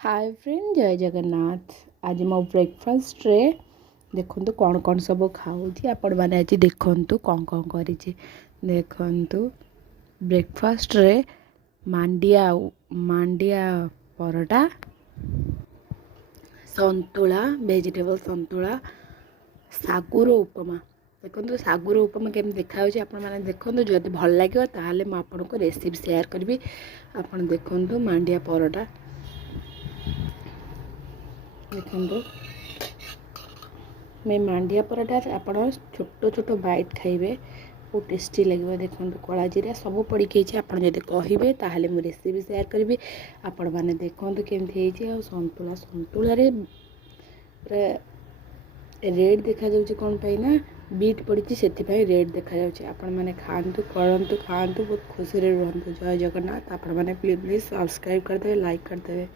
Hi friend जय जगन्नाथ। आज मो ब्रेकफास्ट रे देखंतु कौन सब खाऊँ आपण मैंने आज देखंतु कौन करी देखंतु ब्रेकफास्ट रे मांडिया मांडिया परोटा संतुला वेजिटेबल संतुला सागुर उपमा देखो सागुर उपमा केमी देखा आपण मैंने देखो जब भल लगे ताहले मैं आपको रेसिपी शेयर करी। आपण देखंतु मांडिया परोटा देखो मैं मांडिया पराठा आप छोट छोट बाइट खाइबे बहुत टेस्टी लगे। देखो कला जीरा सब पड़ी आपड़ जब कहे ताहले मुझे रेसिपी शेयर करी। आपण मैंने देखो केमती संतुला संतुला रेड देखा जाउछि कौन पाई ना बीट पड़ी से रेड देखा जाउछि। आपण मैंने खातु करतु खातु बहुत खुशी रुहतु। जय जगन्नाथ। आपण मैंने प्लीज सब्सक्राइब करदे लाइक करदे।